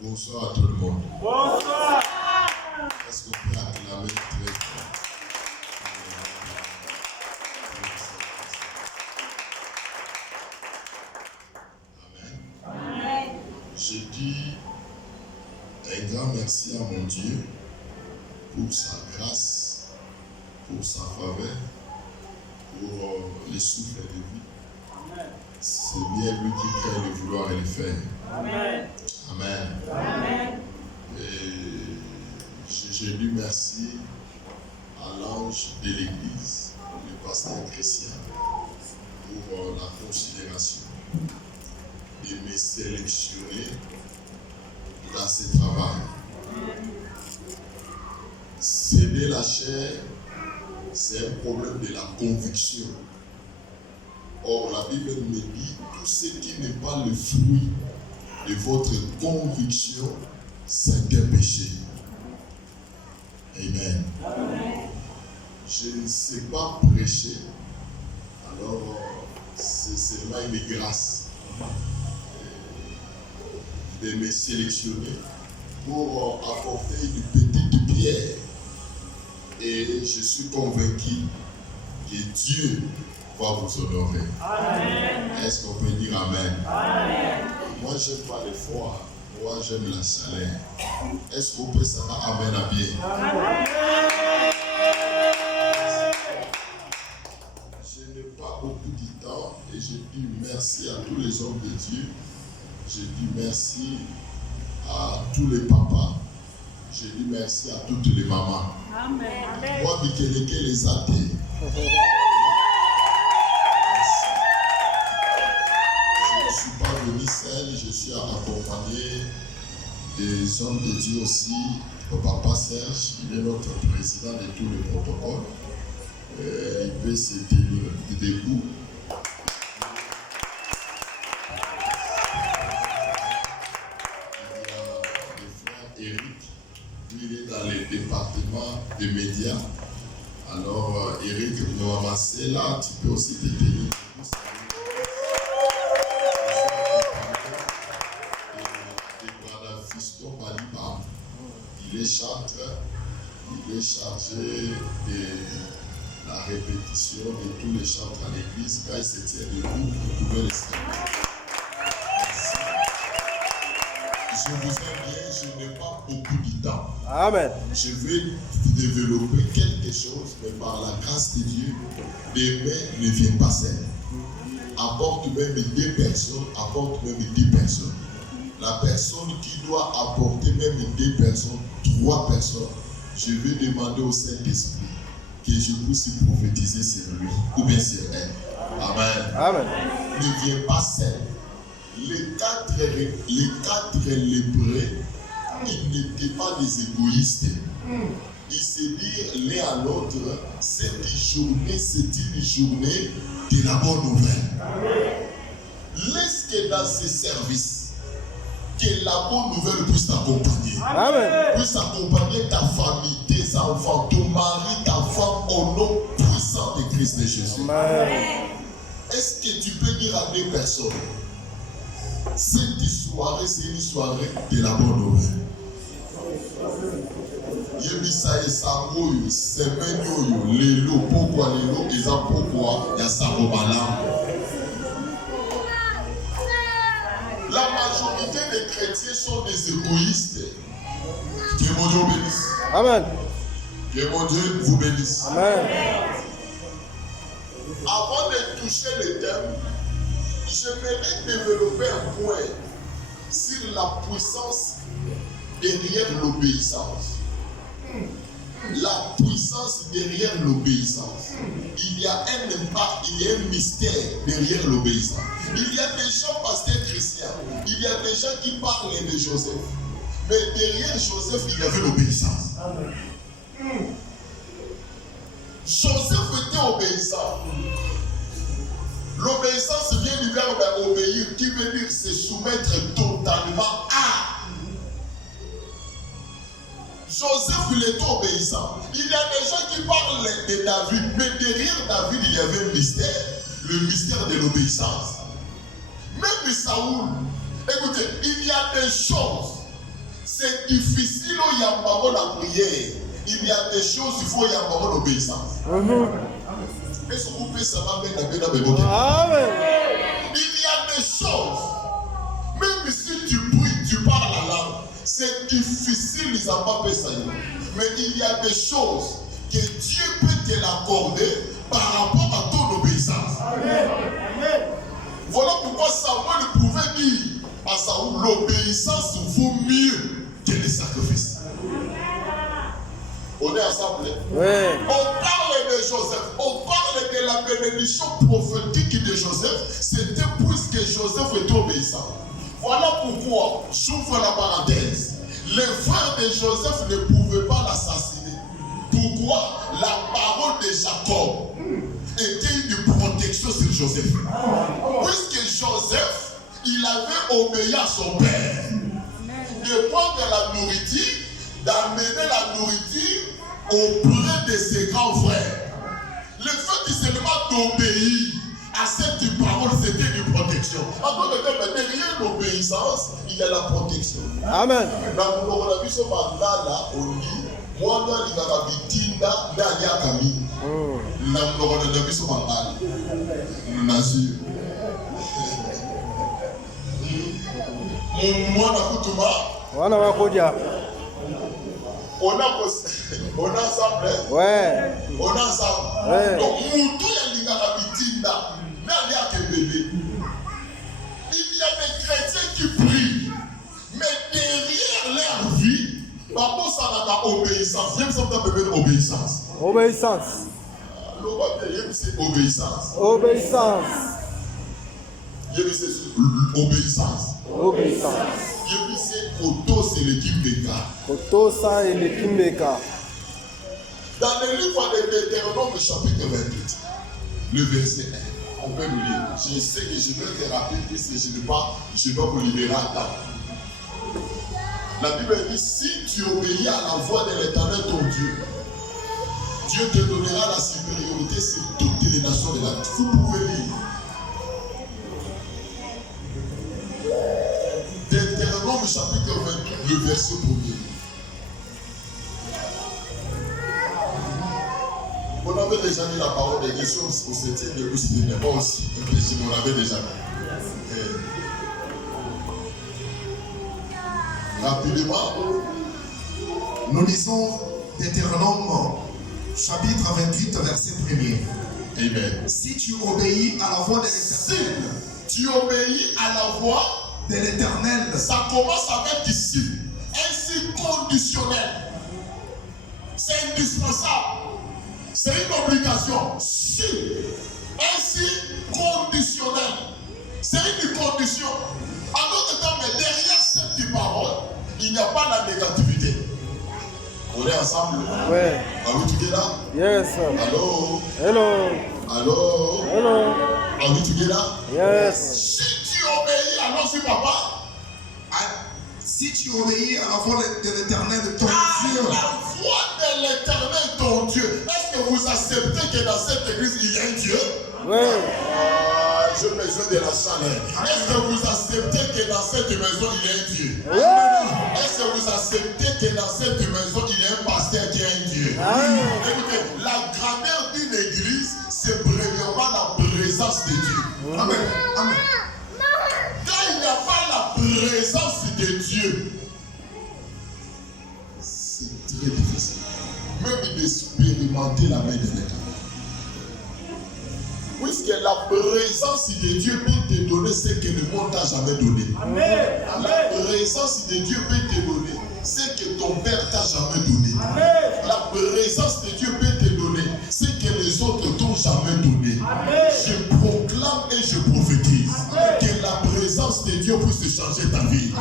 Bonsoir à tout le monde. Bonsoir. Est-ce qu'on peut acclamer très fort? Amen. Amen. Je dis un grand merci à mon Dieu pour sa grâce, pour sa faveur, pour les souffles de vie. Amen. C'est bien lui qui crée le vouloir et le faire. Amen. Amen. Amen. Et je dis merci à l'ange de l'église, le pasteur Christian, pour la considération de me sélectionner dans ce travail. Céder la chair, c'est un problème de la conviction. Or, la Bible me dit, tout ce qui n'est pas le fruit de votre conviction, c'est un péché. Amen. Amen. Je ne sais pas prêcher, alors c'est seulement une grâce de me sélectionner pour apporter une petite pierre. Et je suis convaincu que Dieu va vous honorer. Amen. Est-ce qu'on peut dire Amen? Amen. Moi, j'aime pas le froid. Moi, j'aime la chaleur. Est-ce qu'on peut savoir Amen à bien? Amen. Je n'ai pas beaucoup de temps et je dis merci à tous les hommes de Dieu. Je dis merci à tous les papas. Je dis merci à toutes les mamans. Amen. Moi, Bikeleke les athées. Je ne suis pas venu seul, je suis accompagné des hommes de Dieu aussi. Le papa Serge, il est notre président de tout le protocole. Il peut se tenir debout. Il y a le frère Eric, lui il est dans le département des médias. Alors Eric, nous avancer là, tu peux aussi te tenir debout. Il est chanteur, il est chargé de la répétition de tous les chants à l'église. Quand il se tient debout, vous pouvez le saluer. Merci. Je vous aime bien, je n'ai pas beaucoup de temps. Amen. Je vais développer quelque chose, mais par la grâce de Dieu, demain ne vient pas seul. Apporte même 2 personnes, apporte même 10 personnes. La personne qui doit apporter même 2 personnes, 3 personnes, je vais demander au Saint-Esprit que je puisse prophétiser sur lui ou bien sur elle. Amen. Amen. Ne viens pas seul. Les 4 lépreux, ils n'étaient pas des égoïstes. Ils se dirent l'un à l'autre, cette journée, c'est une journée de la bonne nouvelle. Laisse que dans ce service, que la bonne nouvelle puisse t'accompagner. Amen. Puisse accompagner ta famille, tes enfants, ton mari, ta femme au nom puissant de Christ de Jésus. Amen. Est-ce que tu peux dire à 2 personnes, cette soirée, c'est une soirée de la bonne nouvelle. Yebisa esango yo, semaine yo, lelo, pourquoi lelo, eza pourquoi ya sakobala. La majorité des chrétiens sont des égoïstes. Que mon Dieu vous bénisse. Amen. Que mon Dieu vous bénisse. Amen. Avant de toucher le thème, j'aimerais développer un point sur la puissance derrière l'obéissance. La puissance derrière l'obéissance. Il y a un impact, il y a un mystère derrière l'obéissance. Il y a des gens, pasteur Christian, il y a des gens qui parlent de Joseph. Mais derrière Joseph, il y avait l'obéissance. Joseph était obéissant. L'obéissance vient du verbe obéir, qui veut dire se soumettre totalement à. Joseph, il était obéissant. Il y a des gens qui parlent de David, mais derrière David, il y avait un mystère, le mystère de l'obéissance. Même Saoul, écoutez, il y a des choses, c'est difficile au Yambaro la prière. Il y a des choses, il faut Yambaro l'obéissance. Est-ce que vous pouvez savoir bien Amen. Il y a des choses, même si tu pries, tu parles la langue, c'est difficile, ils n'ont pas fait ça. Mais il y a des choses que Dieu peut te l'accorder par rapport à ton obéissance. Amen. Voilà pourquoi Samuel pouvait dire à Saoul, l'obéissance vaut mieux que les sacrifices. On est ensemble. Oui. On parle de Joseph, on parle de la bénédiction prophétique de Joseph. C'était puisque Joseph était obéissant. Voilà pourquoi, j'ouvre la parenthèse, les frères de Joseph ne pouvaient pas l'assassiner. Pourquoi? La parole de Jacob était une protection sur Joseph. Puisque Joseph, il avait obéi à son père de prendre la nourriture, d'amener la nourriture auprès de ses grands frères. Le fait seulement d'obéir à cette parole, c'était une protection. En d'autres termes, derrière l'obéissance, il y a la protection. Amen. Dans le coronavirus, on dit, moi, dans l'Igabitinda, dans l'Iakami, dans le coronavirus, on dit, moi, Wana wakuja. on a ensemble. Ouais. On a ensemble. Ouais. Donc, Moutou Yaligabitinda, bébé. Il y a des chrétiens qui prient, mais derrière leur vie, papa, ça n'a pas obéissance. J'aime ça, bébé, obéissance. Obéissance. C'est obéissance. Obéissance. Obéissance. Obéissance. C'est auto, c'est l'équipe des gars. Kotosa et le Kimbeka. Dans le livre de Deutéronome, chapitre 28, le verset 1, on peut le lire. Je sais que je vais être rapide puisque je dois vous libérer à temps. La Bible dit, si tu obéis à la voix de l'Éternel ton Dieu, Dieu te donnera la supériorité sur toutes les nations de la terre. Vous pouvez lire. Deutéronome chapitre 28, le verset 1er. On avait déjà mis la parole de Dieu au 7e de Louis, moi aussi. On l'avait déjà mis. Rapidement. Nous lisons Deutéronome chapitre 28, verset 1er. Amen. Si tu obéis à la voix de l'Éternel, Si tu obéis à la voix de l'Éternel, ça commence avec ici. Ainsi conditionnel. C'est indispensable. C'est une obligation. Si. Ainsi conditionnel. C'est une condition. En d'autres termes, derrière cette parole, il n'y a pas la négativité. On est ensemble. Ouais. Are we together? Yes. Allô? Hello. Allô? Hello. Are we together? Yes. Si tu obéis, alors si papa, si tu obéis à la voix de l'Éternel ton à Dieu, la voix de l'Éternel ton Dieu, est-ce que vous acceptez que dans cette église il y a un Dieu? Ouais. J'ai besoin de la chaleur. Est-ce que vous acceptez que dans cette maison il y a un Dieu? Ouais. Est-ce que vous acceptez que dans cette maison il y a un pasteur qui a un Dieu? Écoutez, la grandeur d'une église, c'est premièrement la présence de Dieu. Amen. Amen. Quand il n'y a pas la présence de Dieu, c'est très difficile. Même d'expérimenter la main de l'État. Puisque la présence de Dieu peut te donner ce que le monde t'a jamais donné. Amen. La présence de Dieu peut te donner ce que ton père t'a jamais donné. Amen. La présence de Dieu peut te donner ce que les autres t'ont jamais donné. Amen. Je proclame et je prophétise que la présence de Dieu puisse changer ta vie.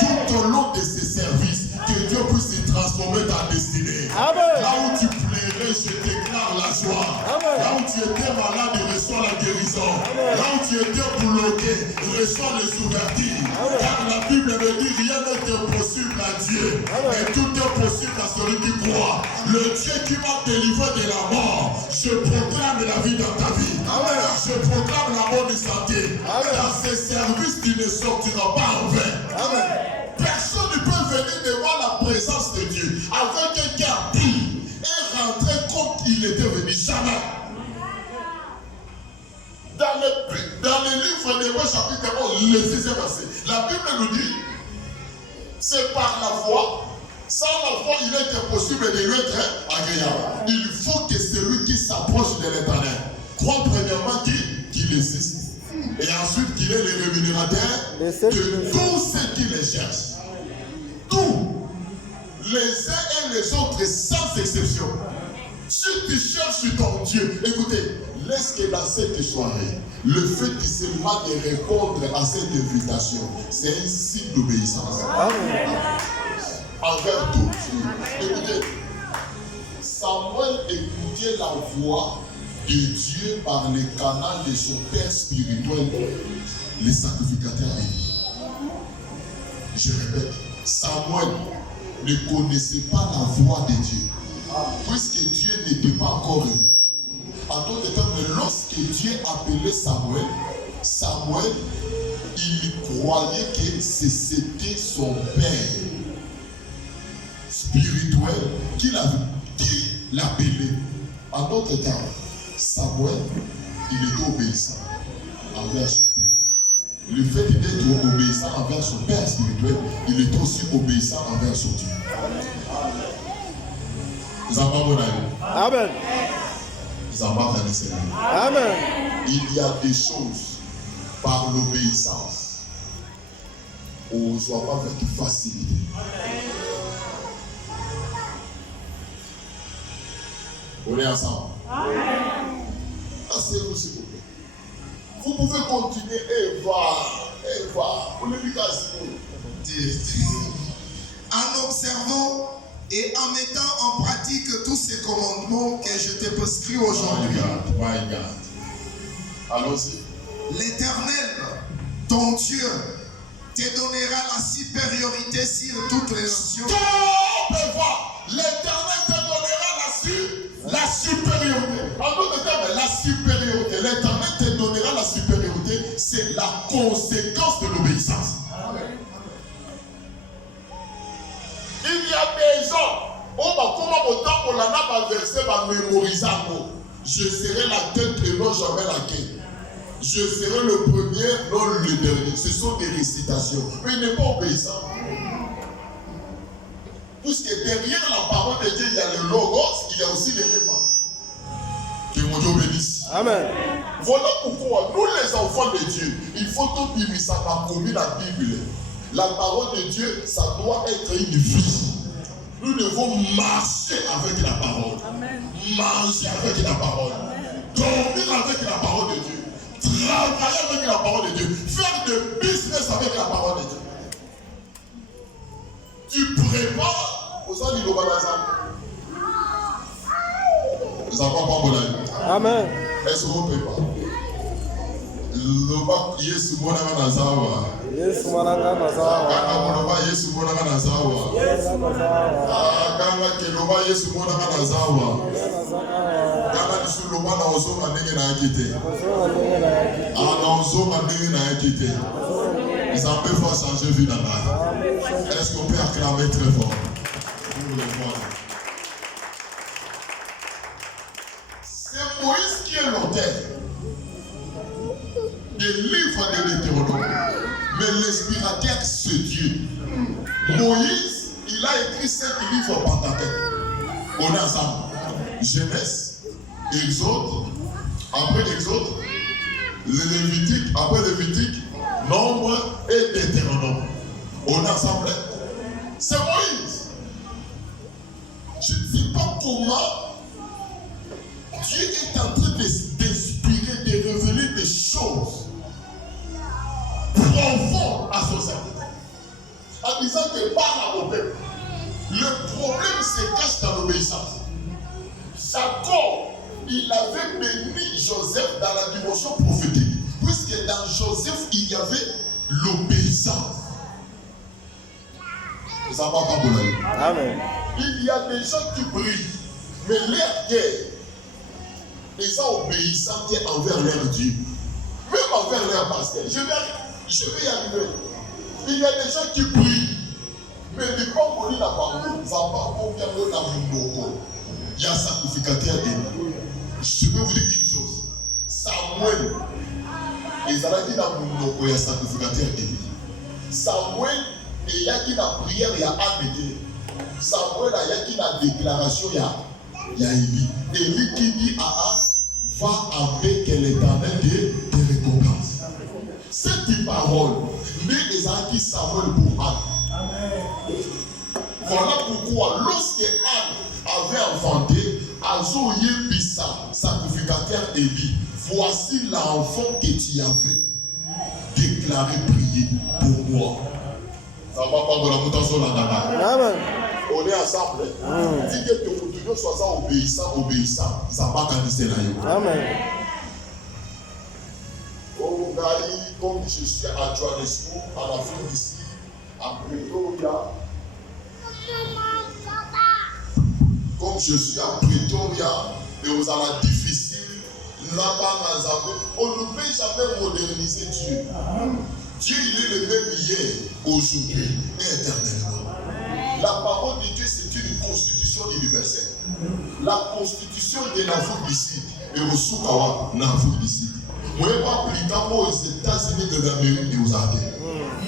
Tout au long de ces services, que Dieu puisse transformer ta destinée. Amen. Là où tu plairais, je déclare la joie. Amen. Là où tu étais malade, reçois la guérison. Là où tu étais bloqué, reçois les ouvertures. Car la Bible me dit rien n'est impossible à Dieu. Et tout est possible à celui qui croit. Le Dieu qui m'a délivré de la mort, je proclame la vie dans ta vie. Je proclame la bonne santé. Dans ces services, tu ne sortiras pas en vain. Personne ne peut venir devant la présence de Dieu avec un cœur pur et rentrer comme il était venu. Jamais. Dans le livre d'Hébreux chapitre 11, le 6e verset, la Bible nous dit, c'est par la foi. Sans la foi, il est impossible de lui être agréable. Il faut que celui qui s'approche de l'Éternel croit premièrement qu'il existe. Et ensuite qu'il est le rémunérateur de tous ceux qui les cherchent. Tous, les uns et les autres, sans exception. Si tu cherches ton Dieu, écoutez, laisse que dans cette soirée, le fait seulement de répondre à cette invitation, c'est un signe d'obéissance. Envers tout. Écoutez, Samuel écoutait la voix de Dieu par le canal de son père spirituel, le sacrificateur Élie. Je répète, Samuel ne connaissait pas la voix de Dieu, puisque Dieu n'était pas encore révélé. En d'autres termes, lorsque Dieu appelait Samuel, il croyait que c'était son père spirituel qui l'appelait. En d'autres termes, Samuel, il était obéissant envers son père. Le fait d'être obéissant envers son père spirituel, il est aussi obéissant envers son Dieu. Amen. Amen. Il y a des choses par l'obéissance où on ne soit pas avec facilité. On est ensemble. Asseyez-vous s'il vous plaît. Vous pouvez continuer et voir. En observant et en mettant en pratique tous ces commandements que je te prescris aujourd'hui. My God. Allons-y. L'Éternel, ton Dieu, te donnera la supériorité sur toutes les nations. L'Éternel te donnera la supériorité. En d'autres termes, la supériorité. L'Éternel te donnera la supériorité. C'est la conséquence de l'obéissance. Il y a des gens, je serai la tête et non jamais la queue. Je serai le premier, non le dernier. Ce sont des récitations. Mais il n'est pas obéissant. Puisque derrière la parole de Dieu, il y a le logos, il y a aussi les rémas. Que mon Dieu bénisse. Amen. Voilà pourquoi nous les enfants de Dieu, il faut tout vivre ça par commis la Bible. La parole de Dieu, ça doit être une vie. Nous devons marcher avec la parole. Amen. Manger avec la parole. Amen. Dormir avec la parole de Dieu. Travailler avec la parole de Dieu. Faire de business avec la parole de Dieu. Tu prépares aux gens du Lobalazan. Nous avons pas bon avis. Amen. Est-ce qu'on prépare? Loba Yesu Monanga Nazawa. Yesu Monanga Nazawa. Kanga Loba Yesu Monanga Nazawa. Kanga Keloba Yesu Monanga Nazawa. Kanga Nisu Loba na Ozo Mandenge na Akite. Na Ozo Mandenge na Akite. Ils ont pu faire changer vie dans la vie. Est-ce qu'on peut acclamer très fort? C'est Moïse qui est l'auteur des livres de l'Hétéronome. Mais l'inspirateur, c'est Dieu. Moïse, il a écrit 5 livres Pentateuque. On est ensemble. Genèse, Exode, après Exode, le Lévitique, après Lévitique, Nombre et Deutéronome. On est ensemble. C'est Moïse. Je ne sais pas comment Dieu est en train d'inspirer, de révéler des choses profondes à son serviteur. En disant que parle à mon peuple. Le problème se cache dans l'obéissance. Jacob, il avait béni Joseph dans la dimension prophétique. Puisque dans Joseph, il y avait l'obéissance. Ça va pas pour la Amen. Il y a des gens qui prient, mais leur cœur, les gens obéissants envers leur Dieu, même envers leur pasteur. Je vais y arriver. Il y a des gens qui prient, mais ne pas mourir la parole. Ça va combien de temps. Il y a un sacrificateur d'Élie. Je peux vous dire une chose. Samuel, ils allaient dire dans le sacrificateur d'Élie. Samuel, il y a qui la prière, il y a Amédée. Samuel, il y a qui la déclaration, il y a Élie. Élie qui dit à Anne, va en paix que l'Éternel te récompense. Cette parole, mais les gens qui Samuel pour Anne. Voilà pourquoi, lorsque Anne avait enfanté, Azoye Bissa, sacrificateur Élie, voici l'enfant que tu avais déclaré prier pour moi. Ça va pas de la mutation là-bas. Amen. On est ensemble. Dis que tu continues sois ça obéissant. Ça va pas candiser là. Amen. Comme je suis à Johannesburg, en Afrique d'ici, à Pretoria. Comme je suis à Pretoria et aux la difficile, là-bas, on ne peut jamais moderniser Dieu. Dieu, il est le même hier, aujourd'hui et éternellement. La parole de Dieu, c'est une constitution universelle. La constitution de l'Afrique d'ici et au Soukawa, l'Afrique d'ici. Moi, je ne pas plus aux États-Unis de l'Amérique et aux Ardennes,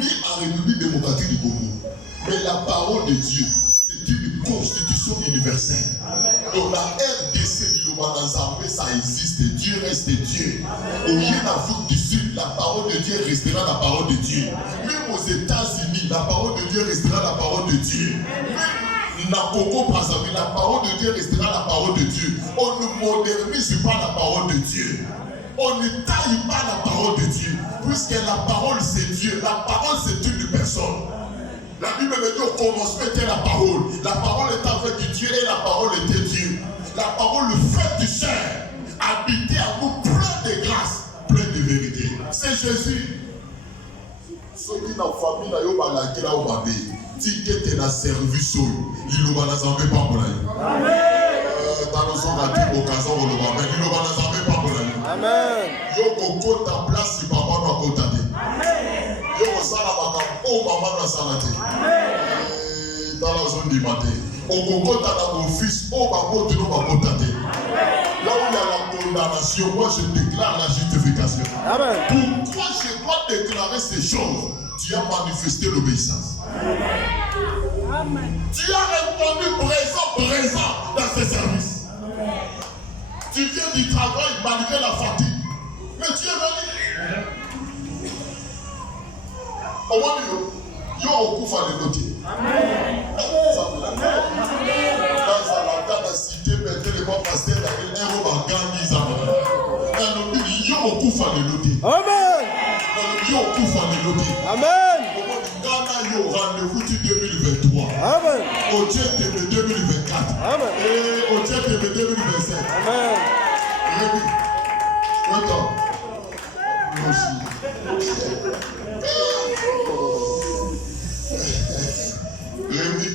ni en République démocratique du Congo. Mais la parole de Dieu, c'est une constitution universelle. Donc la RDC du Lobanazambé, ça existe. Dieu reste Dieu. Au Yen Afrique du Sud, la parole de Dieu restera la parole de Dieu. Même aux États-Unis, la parole de Dieu restera la parole de Dieu. Même dans Congo Brazzaville, la parole de Dieu restera la parole de Dieu. On ne modernise pas la parole de Dieu. On ne taille pas la parole de Dieu. Puisque la parole c'est Dieu. La parole c'est une personne. La Bible me dit au commencement était la parole. La parole est avec Dieu et la parole était Dieu. La parole, le fait du chair, habitait à nous plein de grâce, plein de vérité. C'est Jésus. Ceux qui dans la famille, dans le service, ils ne pas pour la dans nos occasions, ils ne pas pour la Amen. Yo ko ta place si papa na kota te. Amen. Yo ko sala baka o mama na sala te. Amen. Dans la zone du matin. O ko ta na ton fils o ba ko te no ba kota te. Là où il y a la condamnation, moi je déclare la justification. Amen. Pourquoi je dois déclarer ces choses? Tu as manifesté l'obéissance. Amen. Tu as répondu présent dans ces services. Amen. Tu viens du travail malgré la fatigue. Mais tu es venu. Au moins, yo okufa le notier. Amen. Dans la cité, mettez les bons pasteurs dans les héros en Gandhi. Yo okufa le notier. Amen. Yo okufa le notier. Amen. Ghana yo rendez-vous du 2023. Amen. Au Dieu de 2024. Amen. Et au Dieu de 2025. Amen. Rémi. Attends. Rémi.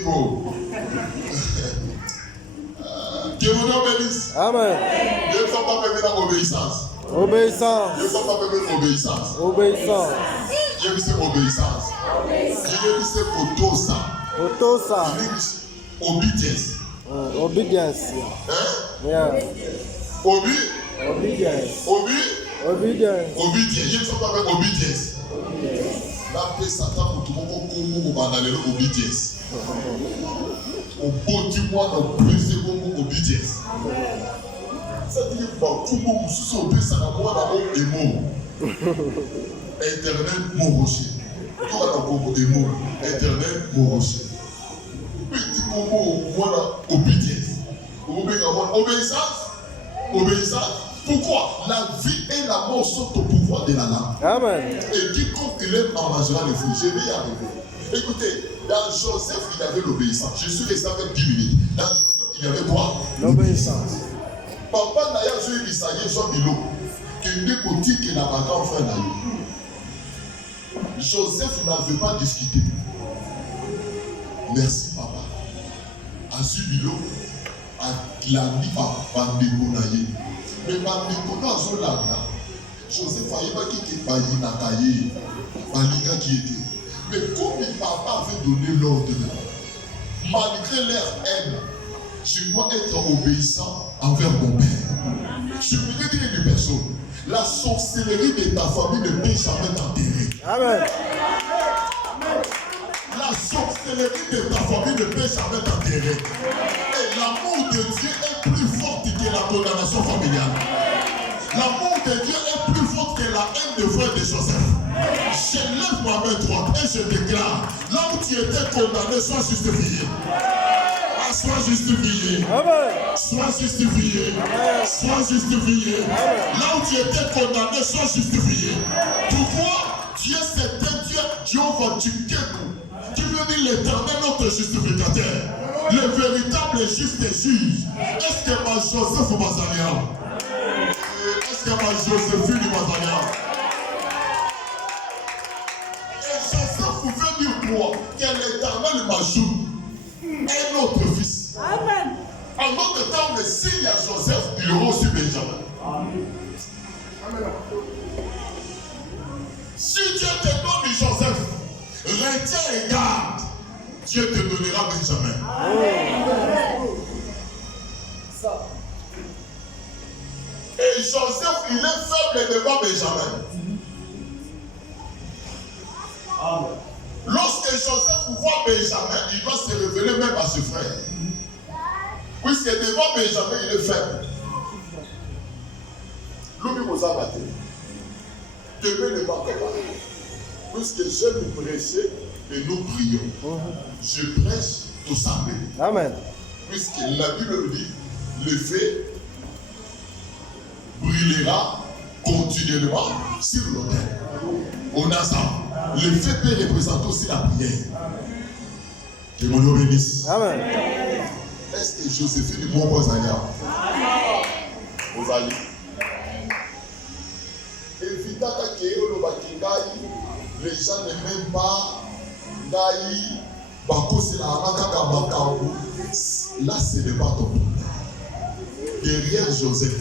Que vous nous bénisse. Amen. Dieu ne faut pas permettre dans l'obéissance. Obéissance. Dieu ne faut pas permettre l'obéissance. Obéissance. Dieu dit c'est obéissance. Dieu dit c'est otosa. Otosa. Obedience. Obedience. Hein? Yeah. Obedience. Obedience. Obedience. Dieu ne faut pas permettre obedience. La paix Satan pour tout le monde comme on va aller obedience. Au beau du mois dans plus comme obedience. Ça dit que tout le monde sous son ça n'a pas la émo. Éternel mon rocher. Tout à Congo émo. Éternel mon rocher. Petit Congo voilà obédience. Obéissance. Obéissance. Pourquoi? La vie et la mort sont au pouvoir de la langue. Amen. Et quiconque l'aime en mangera les fruits. Je vais y arriver. Écoutez, dans Joseph, il y avait l'obéissance. Je suis resté avec 10 minutes. Dans Joseph, il y avait quoi? L'obéissance. Papa n'a pas joué Isaïe sur Bilo. Que deux côtés qui n'a pas qu'à faire d'ailleurs. Joseph n'avait pas discuté. Merci papa. A Bilo, a glandi par Bandékonaye. Mais Bandékona a son lagna. Joseph a pas qui est Bayi Nakaye. Balinga qui était. Mais comme le papa avait donné l'ordre, malgré leur haine, je dois être obéissant envers mon père. Je voulais dire une personne, la sorcellerie de ta famille ne peut jamais t'enterrer. Amen. La sorcellerie de ta famille ne peut jamais t'enterrer. Et l'amour de Dieu est plus fort que la condamnation familiale. L'amour de Dieu est plus fort que la haine de frère de Joseph. Je lève ma main droite et je déclare, là où tu étais condamné, sois justifié. Sois justifié. Sois justifié. Sois justifié. Là où tu étais condamné, sois justifié. Pourquoi Dieu c'est un Dieu, Jéhovah Tchikenu, qui veut dire l'éternel notre justificateur, le véritable et juste juge. Est-ce que ma Joseph Mazaria? Est-ce que ma Joséphine Mazaria? Et Joseph pouvait dire quoi? Que l'éternel m'a joué un autre fils. Amen. En d'autres temps, le signe à Joseph, il aura aussi Benjamin. Amen. Si Dieu te donne Joseph, retiens et garde, Dieu te donnera Benjamin. Amen. Et Joseph, il est faible devant Benjamin. Amen. Lorsque Joseph voit Benjamin, il va se révéler même à ses frères. Puisque devant Benjamin, il est faible. L'homme vous a battu. Demain ne manque pas. Puisque j'aime prêcher et nous prions. Je prêche tout simplement. Amen. Puisque la Bible nous dit, le feu brûlera continuellement sur l'autel. On a ça. Le fait peut représenter aussi la prière. Que mon Dieu bénisse. Amen. Est-ce que Joséphine est mon voisin? Vous allez. Évita les gens n'aiment pas Gaï, Bako, c'est la Rakaka Bakaou. Là, c'est le bâton. Derrière Joseph,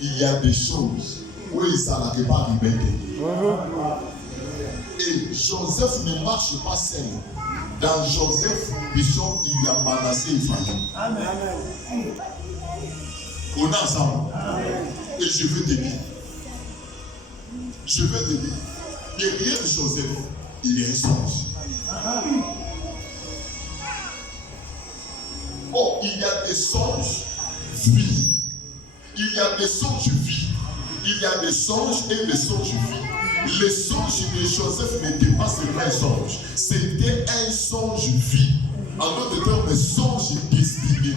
il y a des choses où il s'en a pas liberté. Et Joseph ne marche pas seul. Dans Joseph, Bishop, il y a Manassé Ephraïm. Amen. On est ensemble. Et je veux te dire. Derrière Joseph, il y a un songe. Oh, il y a des songes vie. Il y a des songes vie. Il y a des songes et des songes vie. Les songes de Joseph n'étaient pas seulement un songe, c'était un songe vie. En d'autres termes, un songe destiné.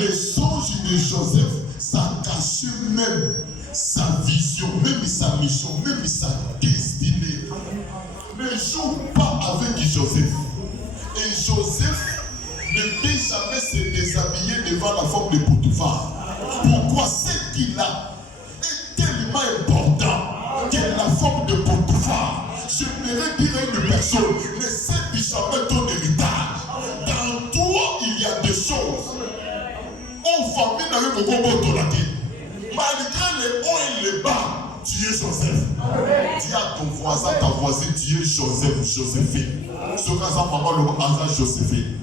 Les songes de Joseph, ça cachait même sa vision, même sa mission, même sa destinée. Ne joue pas avec Joseph. Et Joseph ne peut jamais se déshabiller devant la femme de Potiphar. Pourquoi? Ce qu'il a est tellement important que la femme de Potiphar, j'aimerais dire à une personne, ne cède jamais ton héritage. Dans toi, il y a des choses. En famille, n'a eu beaucoup de la vie. Malgré les hauts et les bas, tu es Joseph. Dis à ton voisin, ta voisine, tu es Joseph, Joséphine. Ce cas, ça, maman, le hasard, Joséphine.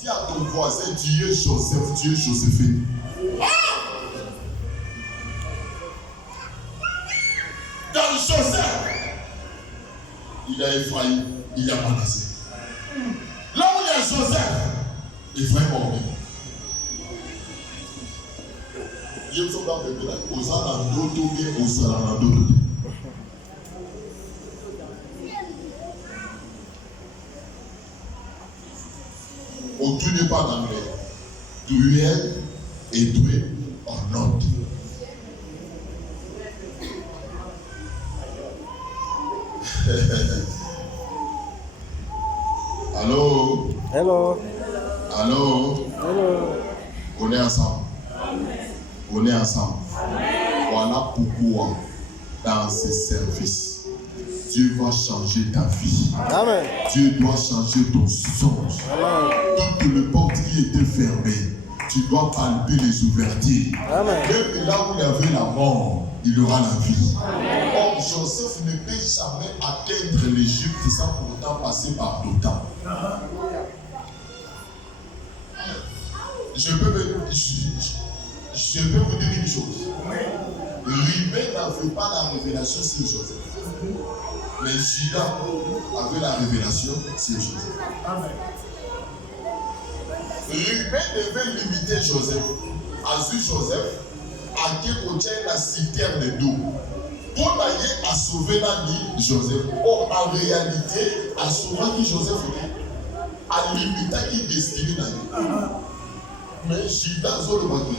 Dis à ton voisin, tu es Joseph, tu es Joséphine. Dans Joseph, il y a Ephraïm, il y a Manassé. Là où il y a Joseph, Ephraïm est mort. Il y a son bébé là, aux alentours, tout bien, aux alentours. Tout n'est pas dans l'air. Duel et doué en ordre. Allô? Hello. Alors, Hello. on est ensemble. On est ensemble. Voilà pourquoi, dans ce service, Dieu va changer ta vie. Amen. Dieu doit changer ton songe. Amen. Toutes les portes qui étaient fermées, tu dois palper les ouvertures. Amen. Même là où il y avait la mort, il y aura la vie. Or, Joseph ne peut jamais atteindre l'Égypte sans pour autant passer par Dothan. Je peux vous dire une chose. Rubén n'avait pas la révélation sur Joseph. Mais Judas avait la révélation sur Joseph. Rubén devait limiter Joseph. Azur Joseph, à qui la citerne d'eau. Pour aller à sauver la vie Joseph. Or, en réalité, à sauver qui Joseph était, à limiter qui destiné la vie. Mais Judas zo le baki,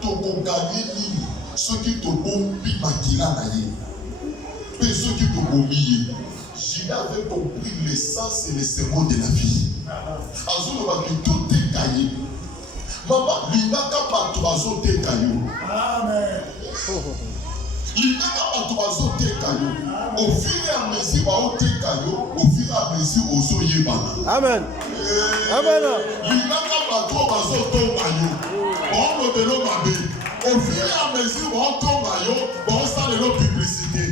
toko gagné ligne, ceux qui te bombi makila na ye, mais ceux qui te bombi, Judas avait compris l'essence et le cerveau de la vie. Azo le baki tout est caillé. Maman, l'inaka bato azo te caillou. Amen. L'inaka bato azo te caillou. Au fur et à mesure bao te caillou, au fur et à mesure ozo yebana. Amen. Amen. L'inaka bato azo to mayo. On le vélo mabé. Au fur et à mesure on tombe mayo, on sent de publicité.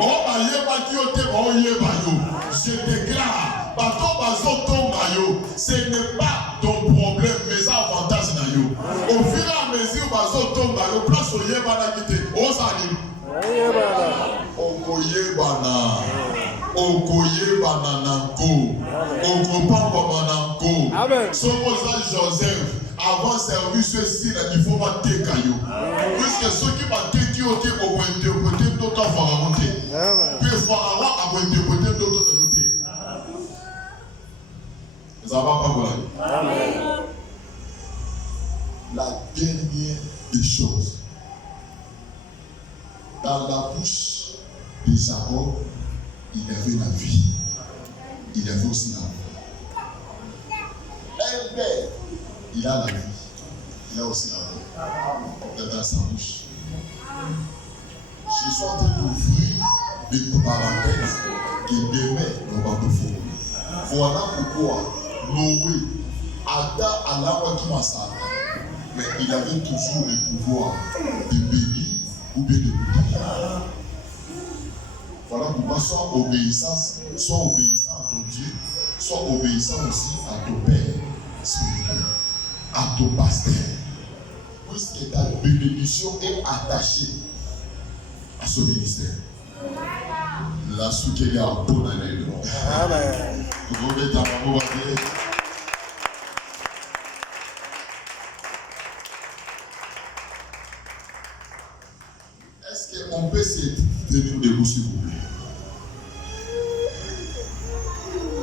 On va yeba qui ote on yeba yo. Je déclare, bato bazo to mayo, ce n'est pas ton problème, mais avantage na yo. Au fur et à mesure bazo to mayo, place au yeba na kite. On s'anime. Okoyebana, okoyebana nanko, okopamba nanko. Amen. Somoza Joseph, avant service ici, il faut pas te caillou. Puisque ceux qui battent qui ont été au interpréter d'autres pharaons. Puis pharaon a interprété d'autres de l'autre. Ça va pas vous Amen. La dernière des choses. Dans la bouche de Jacob, il y avait la vie. Il y avait aussi la mort. Un père, il a la vie. Il a aussi la mort. Dans sa bouche. Je suis en train d'ouvrir des parenthèses et demain, on va te faire. Voilà pourquoi Noé, Adam à l'arbre qui m'a salé. Mais il avait toujours le pouvoir de bénir ou bien de goûter. Voilà pourquoi soit obéissant à ton Dieu, soit obéissant aussi à ton Père spirituel, à ton pasteur. Puisque ta bénédiction est attachée à ce ministère. La souquelle est en bonne année. Amen. Est-ce qu'on peut se tenir debout s'il vous plaît?